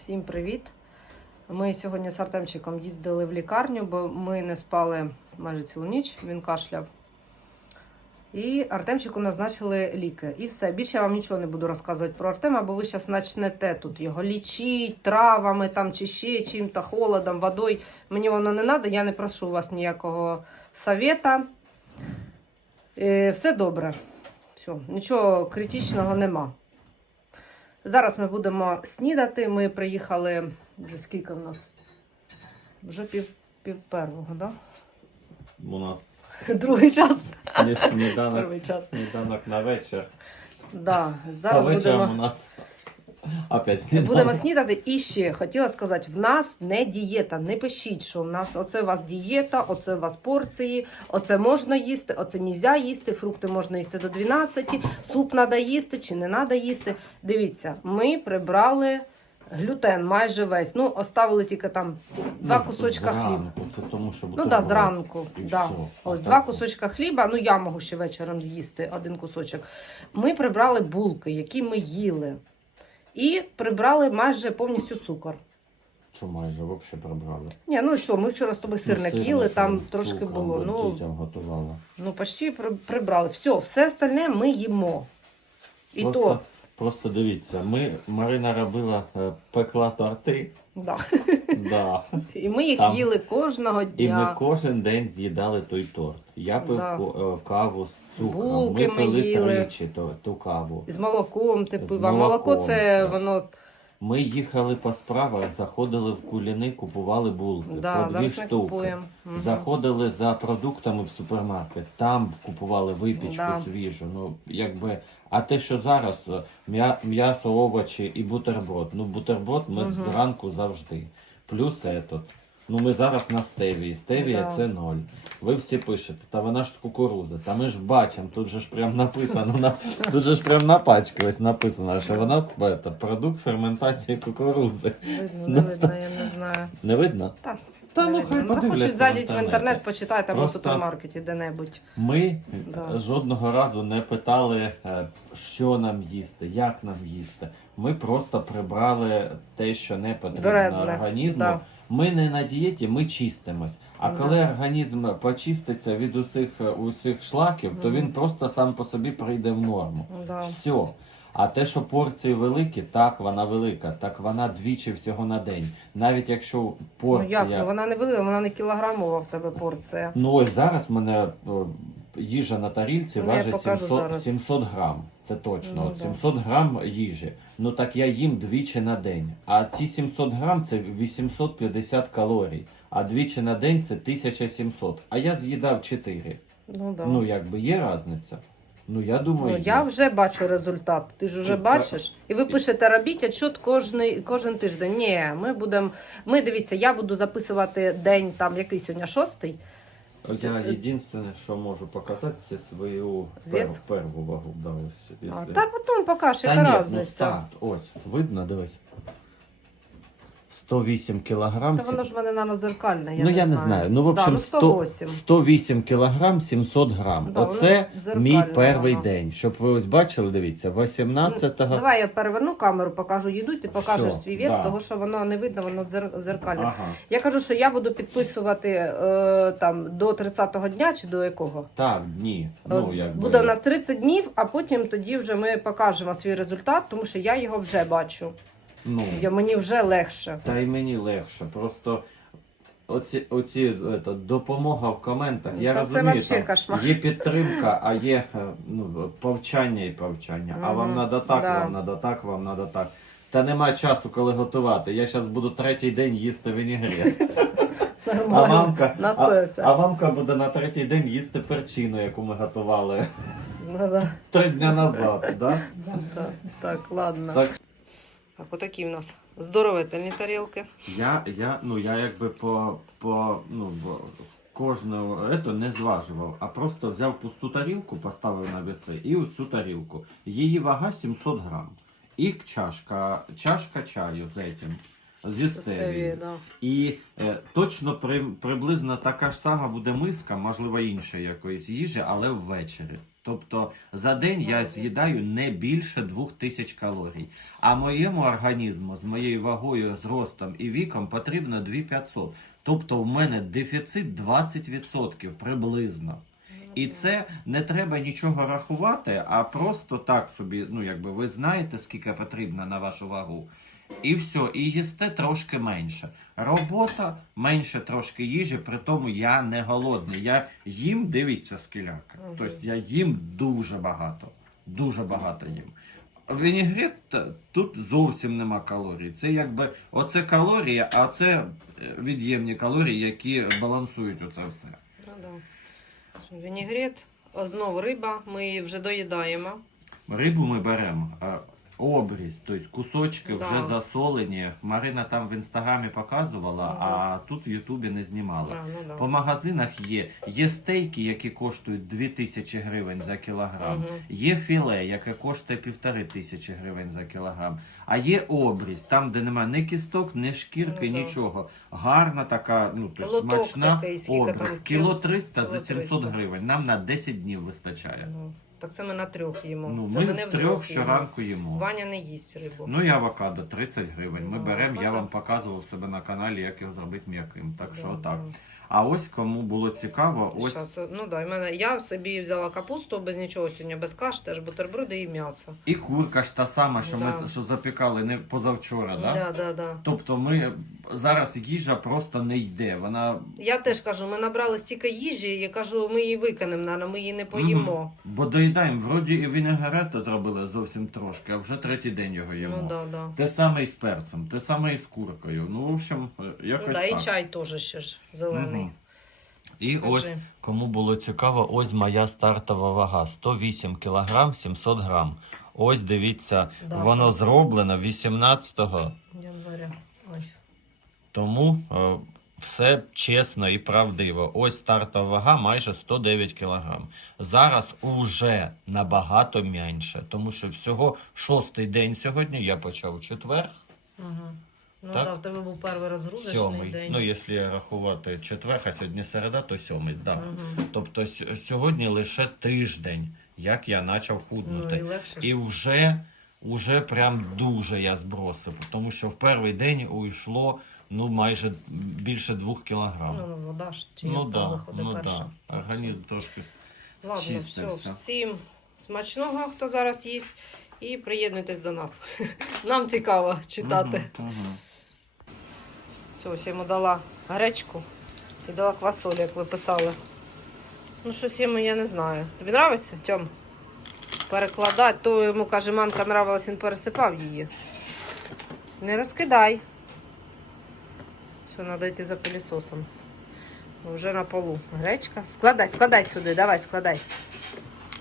Всім привіт! Ми сьогодні з Артемчиком їздили в лікарню, бо ми не спали майже цілу ніч, він кашляв. І Артемчику назначили ліки. І все. Більше я вам нічого не буду розказувати про Артема, бо ви зараз почнете тут його лічити травами там, чи ще чим-то, холодом, водою. Мені воно не треба, я не прошу у вас ніякого совета. Е, все добре. Все, нічого критичного нема. Зараз ми будемо снідати. Ми приїхали вже скільки в нас? Вже пів, пів первого, да? У нас Другий час. сніданок, Перший час. сніданок на вечір. Да. А Зараз вечором у будемо, нас опять сніданок. будемо снідати. І ще хотіла сказати: в нас не дієта. Не пишіть, що в нас оце у вас дієта, оце у вас порції, оце можна їсти, оце нельзя їсти, фрукти можна їсти до 12, суп треба їсти чи не треба їсти. Дивіться, ми прибрали глютен майже весь. Ну, оставили тільки там два Ну, кусочка хліба. Це тому, що Ну да, зранку. Да. все. Ось А два так- кусочка хліба. Ну я можу ще вечором з'їсти один кусочок. Ми прибрали булки, які ми їли. І прибрали майже повністю цукор. Що майже взагалі прибрали? Ні, ну що, ми вчора з тобою сирник Ну, їли, там трошки цукром, було. Ну, Дітям готувала. ну почти прибрали. Все, все остальне ми їмо. І просто, то, Просто дивіться, ми, Марина робила, е, пекла торти, да. да. І ми їх Там. їли кожного дня. і ми кожен день з'їдали той торт. Я пив Да. ко- е, каву з цукром, Булки ми ми пили їли. тричі ту, ту каву. З молоком ти З пив. А молоко молоком, це так. воно Ми їхали по справах, заходили в куліни, купували булки. да, по дві зараз не штуки. купуємо. Мгм. Заходили за продуктами в супермаркет, там купували випічку Да. свіжу. Ну, якби, а те, що зараз е, м'я- м'ясо, овочі і бутерброд. Ну, бутерброд ми Мгм. зранку завжди. Плюс етот. Ну, ми зараз на стевії. Стевія Да. це ноль. Ви всі пишете, та вона ж з кукурузи. Та ми ж бачимо, тут же ж прям написано, на, тут же ж прям на пачці ось написано, що вона це, продукт ферментації кукурузи. Видно, не видно, я не знаю. Не видно? Та, Та не ну хай Захочуть, зайдіть в інтернет, почитайте або в супермаркеті де-небудь. Ми Да. жодного разу не питали, е, що нам їсти, як нам їсти. Ми просто прибрали те, що не потрібно організму. да. Ми не на дієті, ми чистимось. А Да. коли організм почиститься від усіх, е, усіх шлаків, то він просто сам по собі прийде в норму. Да. Все. А те, що порції великі, так вона велика, так вона двічі всього на день. Навіть якщо Ну порція. як, ну вона не велика, вона не кілограмова в тебе порція. Ну ось зараз мене о, їжа на тарілці Ну, важить 700, 700 грам. Це точно. Ну, От да. 700 грам їжі. Ну так я їм двічі на день. А ці 700 грам це 850 калорій. А двічі на день це 1700. А я з'їдав 4. Ну да. Ну якби є різниця. Ну я думаю, Ну, я вже бачу результат. Ти ж вже Ти- бачиш. І ви пишете, робіть отчет кожний, кожен тиждень. Ні, ми будемо. Ми дивіться, я буду записувати день там, який сьогодні шостий. Я единственное, що можу показати, це свою Вес? пер, перву вагу. Да, ось, А, та потім покаже, Та яка ні, ну старт, ось, видно, дивись. 108 кілограм. Та воно ж в мене нанозеркальне. Я ну не я не знаю. Ну, в общем, да, ну, 100, 108. 108 кілограм 700 грам. Да, Оце мій перший воно. день. Щоб ви ось бачили, дивіться, 18-го. Ну, Давай я переверну камеру, покажу їду, ти покажеш Всьо, свій вес, да. того що воно не видно, воно дзер- зеркальне. Ага. Я кажу, що я буду підписувати е, там до 30-го дня чи до якого. Так, ні. Ну, Е, якби... Буде у нас 30 днів, а потім тоді вже ми покажемо свій результат, тому що я його вже бачу. Ну, Я, мені вже легше. та й мені легше. Просто оці, оці ето, допомога в коментах. Я Та це розумію, вообще там кошмар. є підтримка, а є е, ну, повчання і повчання. А вам Мгм, надо так, да. вам надо так, вам надо так. Та нема часу, коли готувати. Я зараз буду третій день їсти вінігрет. А Нормально. мамка, а, Настоявся. а мамка буде на третій день їсти перчину, яку ми готували Ну, да. три дня назад. Да? Так, так, ладно. Так. Так, отакі в нас здоровительні тарілки. Я, я, ну, я якби по, по ну, кожну ету не зважував, а просто взяв пусту тарілку, поставив на веси і оцю тарілку. Її вага 700 грам. І чашка, чашка чаю з этим, зі Стеві, да. І е, точно при, приблизно така ж сама буде миска, можливо, іншої якоїсь їжі, але ввечері. Тобто за день я з'їдаю не більше 2000 калорій. А моєму організму з моєю вагою, зростом і віком потрібно 2500. Тобто в мене дефіцит 20% приблизно. І це не треба нічого рахувати, а просто так собі, ну якби ви знаєте, скільки потрібно на вашу вагу. І все, і їсте трошки менше. Робота, менше трошки їжі, при тому я не голодний. Я їм, дивіться, скіляка. Мгм. Тобто я їм дуже багато. Дуже багато їм. Вінігрет тут зовсім нема калорій. Це якби оце калорії, а це е, від'ємні калорії, які балансують оце все. Ну, да. Вінігрет, знову риба, ми її вже доїдаємо. Рибу ми беремо. Обріз, тобто кусочки Да. вже засолені. Марина там в інстаграмі показувала, Мгм. а тут в Ютубі не знімала. А, ну, да. По магазинах є. Є стейки, які коштують 2000 гривень за кілограм. Мгм. Є філе, яке коштує півтори тисячі гривень за кілограм. А є обріз, там, де немає ні кісток, ні шкірки, Ну, да. нічого. Гарна така, ну то Лоток смачна такий, обріз. Кіло 300 за Кіло 700 300. гривень. Нам на 10 днів вистачає. Ну, так це ми на трьох їмо. Ну, це ми не трьох щоранку їмо. Ваня не їсть рибу. Ну і авокадо 30 гривень. Ми Ну, беремо, я вам показував себе на каналі, як його зробити м'яким. Так що Да, отак. А ось кому було цікаво, ось Щас, ну да, мене, я собі взяла капусту без нічого сьогодні, без каш, теж бутерброди і м'ясо. і курка ж та сама, що Да. ми що запікали не позавчора, да? Да, да, да. Тобто ми зараз їжа просто не йде. Вона Я теж кажу, ми набрали стільки їжі, я кажу, ми її викинемо, наверно, ми її не поїмо. бо доїдаємо, вроді і вінегрету зробили зовсім трошки, а вже третій день його їмо. Ну да, да. Те саме і з перцем, те саме і з куркою. Ну, в общем, якось Ну, да, і чай теж ще ж зелений. Мгм. І Кажи. ось, кому було цікаво, ось моя стартова вага 108 кг 700 грам. Ось дивіться, Да. воно зроблено 18-го, Января. Ой. Тому е, все чесно і правдиво. Ось стартова вага майже 109 кг. Зараз уже набагато менше, тому що всього шостий день сьогодні я почав у четвер. Угу. Ну Так. да, в тебе був перший розгрузочний Сьомий. день. Ну, якщо рахувати четвер, а сьогодні середа, то сьомий. Да. Мгм. Тобто сьогодні лише тиждень, як я почав Ну, і худнути. легше. і вже, вже прям дуже я збросив, тому що в перший день уйшло ну, майже більше двох кілограм. Ну, ну, вода ж чи Ну да, виходить ну перша. да. Організм трошки Ладно, все, чистився. всім смачного, хто зараз їсть, і приєднуйтесь до нас. Нам цікаво читати. Мгм, мгм. Все, ось я йому дала гречку і дала квасолю, як ви писали. Ну, щось йому я не знаю. Тобі подобається, Тьом? Перекладати, то йому каже, манка нравилась, він пересипав її. Не розкидай. Все, треба йти за пилісосом. Вже на полу. Гречка. Складай, складай сюди, давай, складай.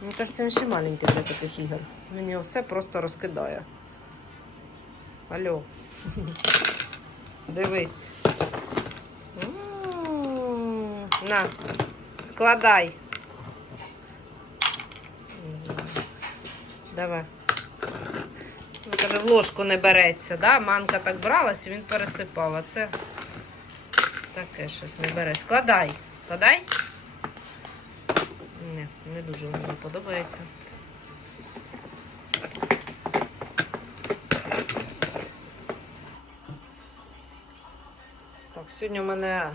Мені кажеться, він ще маленький для таких ігор. Він його все просто розкидає. Алло. Дивись. На, складай. Не знаю. Давай. Ну, каже, в ложку не береться, да? Манка так бралась і він пересипав, а це таке щось не бере. Складай. Складай. Ні, не дуже мені подобається. Так, сьогодні у мене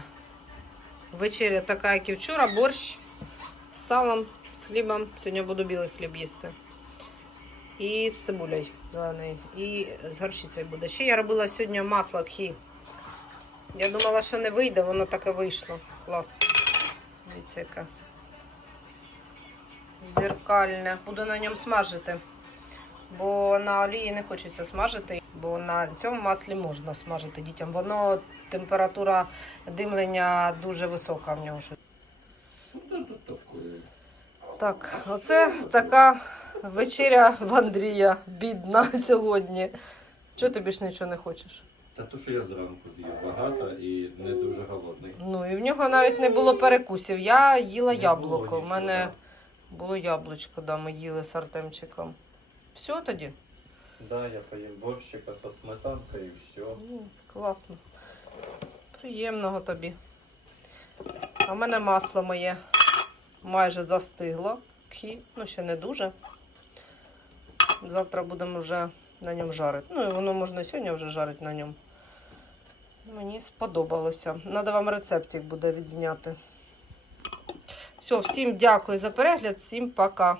вечеря така, як і вчора, борщ з салом, з хлібом. Сьогодні буду білий хліб їсти. І з цибулею зеленою. І з горчицею буде. Ще я робила сьогодні масло тхі. Я думала, що не вийде, воно так і вийшло. Клас. Дивіться, яке. Зеркальне. Буду на ньому смажити. Бо на олії не хочеться смажити, бо на цьому маслі можна смажити дітям. Воно температура димлення дуже висока в нього. Так, оце така вечеря в Андрія, бідна сьогодні. Чого ти більш нічого не хочеш? Та то, що я зранку з'їв багато і не дуже голодний. Ну і в нього навіть не було перекусів. Я їла Не яблуко. У мене було яблучко, да, ми їли з Артемчиком. Все тоді? Да, я поїм борщика со сметанкою і все. Ну, Класно. Приємного тобі. А в мене масло моє майже застигло. кхі, ну ще не дуже. Завтра будемо вже на ньому жарити. Ну і воно можна сьогодні вже жарити на ньому. Мені сподобалося. Надо вам рецептик буде відзняти. Все, всім дякую за перегляд, всім пока.